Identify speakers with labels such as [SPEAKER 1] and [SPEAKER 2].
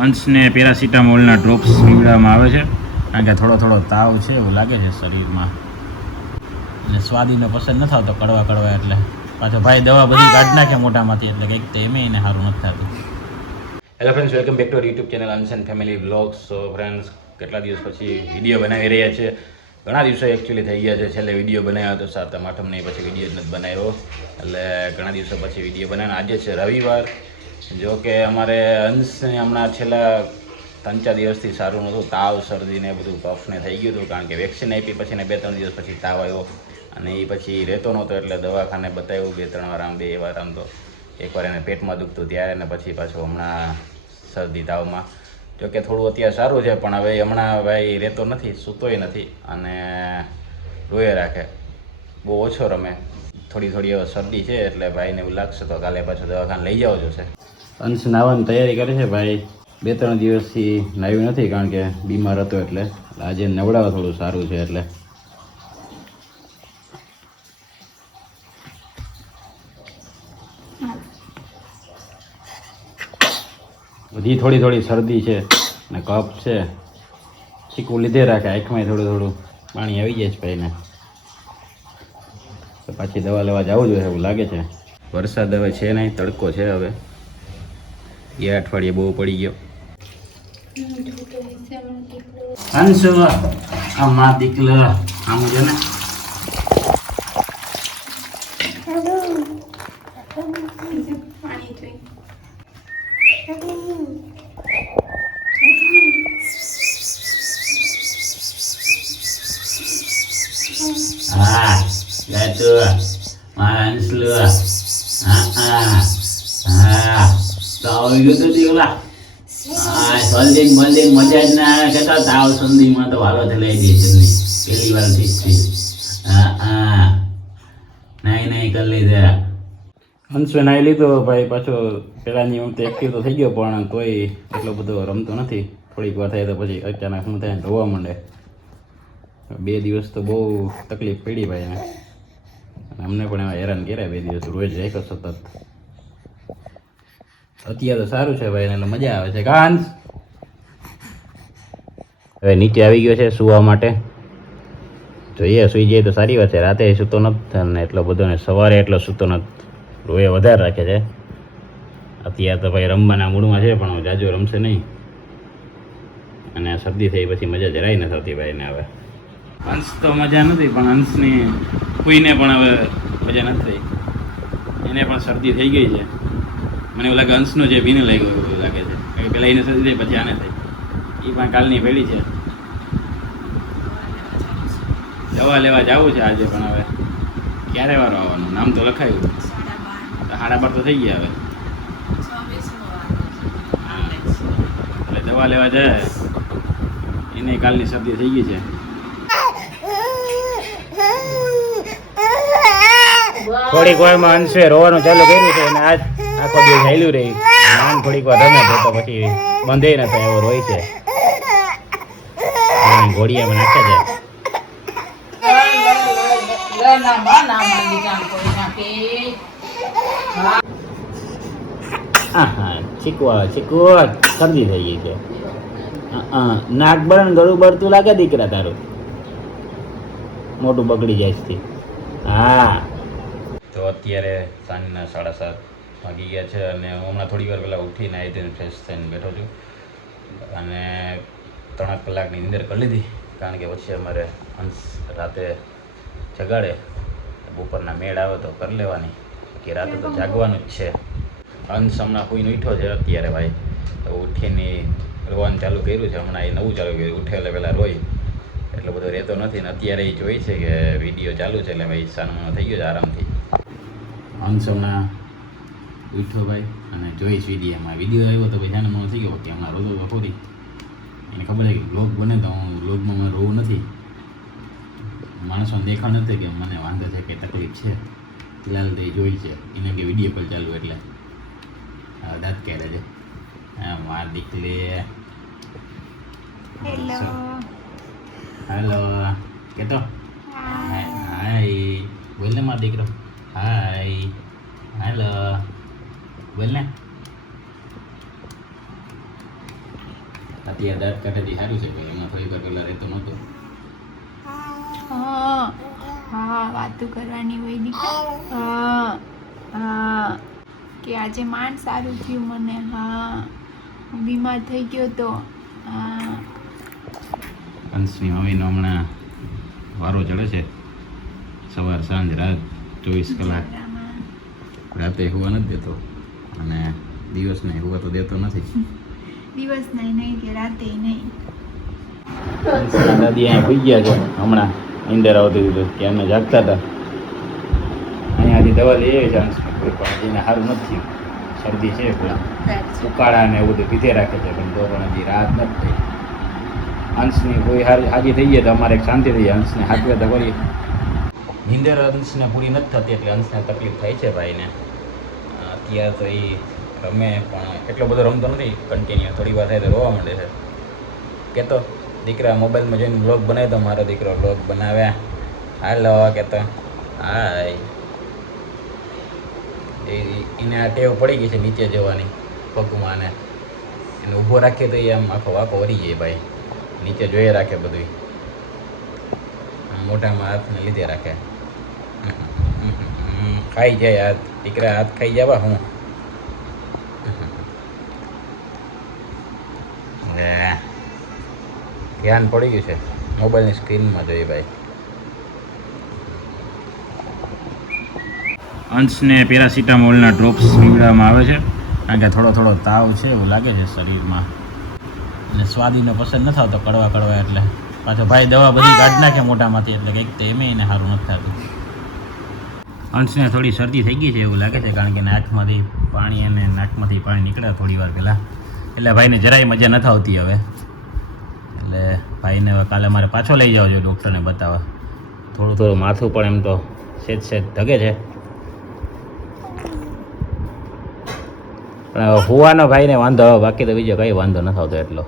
[SPEAKER 1] અંશને પેરાસિટામોલના drops પીવડાવવામાં આવે છે. કારણ કે થોડો થોડો તાવ છે એવું લાગે છે શરીરમાં. એટલે સ્વાદીને પસંદ નથી આવતો કડવા કડવા એટલે. પાછો ભાઈ દવા બધી કાઢ નાખે મોટામાંથી એટલે કંઈક તો એમ એને સારું નથી થતું. Hello friends welcome back to YouTube channel Ansh and family vlogs so friends કેટલા દિવસ પછી વીડિયો બનાવી રહ્યા છે? ઘણા દિવસો એકચ્યુઅલી થઈ ગયા છે. છેલ્લે વીડિયો બનાવ્યો હતો સાતમ નહીં પછી વીડિયો જ નથી બનાવ્યો. એટલે ઘણા દિવસો પછી વીડિયો બનાવ્યો. આજે છે રવિવાર. જો કે અમારે અંશને હમણાં છેલ્લા ત્રણ ચાર દિવસથી સારું નહોતું. તાવ, શરદી ને બધું કફને થઈ ગયું હતું કારણ કે વેક્સિન આપી પછી બે ત્રણ દિવસ પછી તાવ આવ્યો અને એ પછી રહેતો નહોતો એટલે દવાખાને બતાવ્યું બે ત્રણ વાર આમ બે વાર આમ તો એકવાર એને પેટમાં દુખતું ત્યારે ને પછી પાછું હમણાં શરદી તાવમાં. જો કે થોડું અત્યારે સારું છે પણ હવે હમણાં ભાઈ રહેતો નથી, સૂતોય નથી અને રોયે રાખે. બહુ ઓછો રમે. થોડી થોડી શરદી છે એટલે ભાઈને એવું લાગશે તો કાલે પાછું દવાખાને લઈ જાવ જોશે અંશ નાવાની તૈયારી કરે છે ભાઈ. બે ત્રણ દિવસથી નાહ્યું નથી કારણ કે બીમાર હતો એટલે આજે નવડાવે થોડું સારું છે એટલે. બધી થોડી થોડી શરદી છે ને કફ છે. ચીકું લીધે રાખે, આંખમાં થોડું થોડું પાણી આવી જાય છે ભાઈને. પાછી દવા લેવા જવું જોઈએ એવું લાગે છે. વરસાદ હવે છે નહીં, તડકો છે હવે. એ અઠવાડિયે બહુ પડી ગયો. અંશુ આ મા દીકલો, આમ છે ને. હા. બેઠો મારા અંશલો હા હા હા તો આવી ગયો તો દીકલા હા સોલ્ડિંગ મોલ્ડિંગ મજા જ ના આવે કહેતા તાવ સંધિમાં તો વાલો જ લઈ દે છે નહીં પહેલી વાર ઠીક થઈ હા હા નહીં નહીં કરી લીધે અંશુ નાઈ લીધો ભાઈ પાછો પેલાની વખતે એક્ટિવ તો થઈ ગયો પણ તોય એટલો બધો રમતો નથી થોડીક વાર થાય તો પછી અચાનક શું થાય રોવા માંડે બે દિવસ તો બહુ તકલીફ પડી ભાઈ એને અમને પણ એમાં હેરાન કર્યા બે દિવસ રોજ રાખ્યો સતત. અત્યારે તો સારું છે ભાઈ એને મજા આવે છે. કાંસ હવે નીચે આવી ગયો છે સુવા માટે. જોઈએ સુઈ જઈએ તો સારી વાત છે. રાતે સૂતો નથી અને એટલો બધો ને સવારે એટલો સૂતો નથી. રોએ વધારે રાખે છે. અત્યારે તો ભાઈ રમવાના મૂડમાં છે, પણ જાજુ રમશે નહીં. અને શરદી થઈ પછી મજા જરાય નથી આવતી ભાઈને હવે. અંશ તો મજા નથી, પણ અંશની કોઈને પણ હવે મજા નથી થઈ. એને પણ શરદી થઈ ગઈ છે. મને એવું લાગે અંશનો જે ભીને લાગ્યો એવું લાગે છે. પહેલાં એને શરદી થઈ પછી આને થઈ. એ પણ કાલની પેઢી છે. દવા લેવા જવું છે આજે પણ હવે. ક્યારે વારો આવવાનું? નામ તો લખાયું. તો સાડા બાર તો થઈ ગયા હવે. એટલે દવા લેવા જાય. એને કાલની શરદી થઈ ગઈ છે. થોડીક વારમાં અંશે રોવાનું ચાલુ કર્યું છે અને આજ આખો દિવસ હાલ્યું રહી. નાન થોડીક વાર રમે તો પછી બંધે ન થાય એવો રોય છે. ઘોડિયામાં નાખે છે. ચીકવા ચીકવા શરદી થઈ ગઈ છે. નાક બરણ ગળું બળતું લાગે દીકરા તારું? મોટું બગડી જાય છે. હા. તો અત્યારે સાંજના સાડા સાત વાગી ગયા છે અને હું હમણાં થોડી વાર પહેલાં ઉઠીને આવી તેને ફ્રેશ થઈને બેઠો છું. અને ત્રણ કલાકની અંદર કરી લીધી, કારણ કે પછી અમારે અંશ રાતે જગાડે, બપોરના મેળ આવે તો કરી લેવાની. કે રાતે તો જાગવાનું જ છે. અંશ હમણાં કોઈ ઉઠ્યો છે અત્યારે ભાઈ. તો ઉઠીને રોવાનું ચાલુ કર્યું છે, હમણાં એ નવું ચાલુ કર્યું, ઉઠે એટલે પહેલાં રોય એટલો બધો રહેતો નથી ને અત્યારે એ જોઈ છે કે વીડિયો ચાલુ છે એટલે ભાઈ સાનમનો થઈ ગયો છે આરામથી. અંશ વિઠ્ઠોભાઈ અને જોઈશ વિડીયોમાં. વીડિયો આવ્યો તો પછી મને થઈ ગયો. કે હમણાં રોતો ખોરી એને ખબર છે કે બ્લોગ બને તો હું બ્લોગમાં મને રોવું નથી. માણસોને દેખાણ નથી કે મને વાંધો છે કે તકલીફ છે. ફિલહાલ તો એ જોઈ છે. એને કે વીડિયો કોલ ચાલુ એટલે. દાંત કહેરે છે. હા માર દીકલી
[SPEAKER 2] હેલો
[SPEAKER 1] હેલો કેતો? હાય બોલ ને માર દીકરો. હાય હેલો બોલ ને અત્યારે દાંત કાઢેથી સારું છે ભાઈ એમાં થોડી વાર પહેલાં રહેતો નહોતો
[SPEAKER 2] હા વાતો કરવાની હોય દીકરા હા કે આજે માંડ સારું થયું મને હા બીમાર થઈ ગયો તો હા
[SPEAKER 1] અંશની મમ્મીનો હમણાં વારો ચડે છે સવાર સાંજ રાત ચોવીસ કલાક રાતે હુવા નથી દેતો. અને દિવસને હુવા તો દેતો નથી.
[SPEAKER 2] દિવસ નહીં નહીં કે રાતે નહીં.
[SPEAKER 1] દાદી અહીંયા સુઈ ગયા છે હમણાં ઈંદર આવતી હતી કે અમે જાગતા હતા. અહીંયાથી દવા લઈ આવી છે એને કોઈ સારું નથી શરદી છે પેલા ઉકાળા ને એવું બધું પીધે રાખે છે પણ તો પણ હજી રાહત નથી થઈ. અંશની કોઈ હાજી થઈ જાય તો અમારે એક શાંતિ થઈ જાય અંશને હાથવે તો કરીએ નીંદર અંશને પૂરી નથી થતી એટલે અંશને તકલીફ થાય છે ભાઈને. અત્યારે તો એ રમે પણ એટલો બધો રમતો નથી કન્ટિન્યુ થોડી વાર થાય તો રોવા માંડે છે. કહેતો દીકરા મોબાઈલમાં જોઈને બ્લોગ બનાવ્યો તો મારો દીકરો બ્લોગ બનાવ્યા હાલો કહેતો હાય. એને આ ટેવ પડી ગઈ છે નીચે જવાની પગમાં ને એને ઊભો રાખીએ તો એ આમ આખો વાકો વરી જાય ભાઈ. નીચે જોઈએ રાખે બધું મોઢામાં હાથને લીધે રાખે. ખાઈ જાય હાથ દીકરા હાથ ખાઈ જવા હું. ધ્યાન પડી ગયું છે. મોબાઈલની સ્ક્રીનમાં જોઈએ ભાઈ. અંશને પેરાસિટામોલના ડ્રોપ્સ પીવડાવવામાં આવે છે. કારણ કે થોડો થોડો તાવ છે એવું લાગે છે શરીરમાં. એટલે સ્વાદીનો પસંદ નથી આવતો કડવા કડવા એટલે. પાછો ભાઈ દવા બધી કાઢ નાખે મોટામાંથી એટલે કંઈક તો એમે એને સારું નથી થતું. અંશને થોડી શરદી થઈ ગઈ છે એવું લાગે છે, કારણ કે નાકમાંથી પાણી અને નાકમાંથી પાણી નીકળે થોડી વાર પહેલાં. એટલે ભાઈને જરાય મજા નથી આવતી હવે. એટલે ભાઈને હવે કાલે મારે પાછો લઈ જાવ જોઈએ ડૉક્ટરને બતાવવા. થોડું થોડું માથું પણ એમ તો સેજ સેજ ધગે છે. પણ હવે હોવાનો ભાઈને વાંધો બાકી તો બીજો કંઈ વાંધો નથી આવતો એટલો.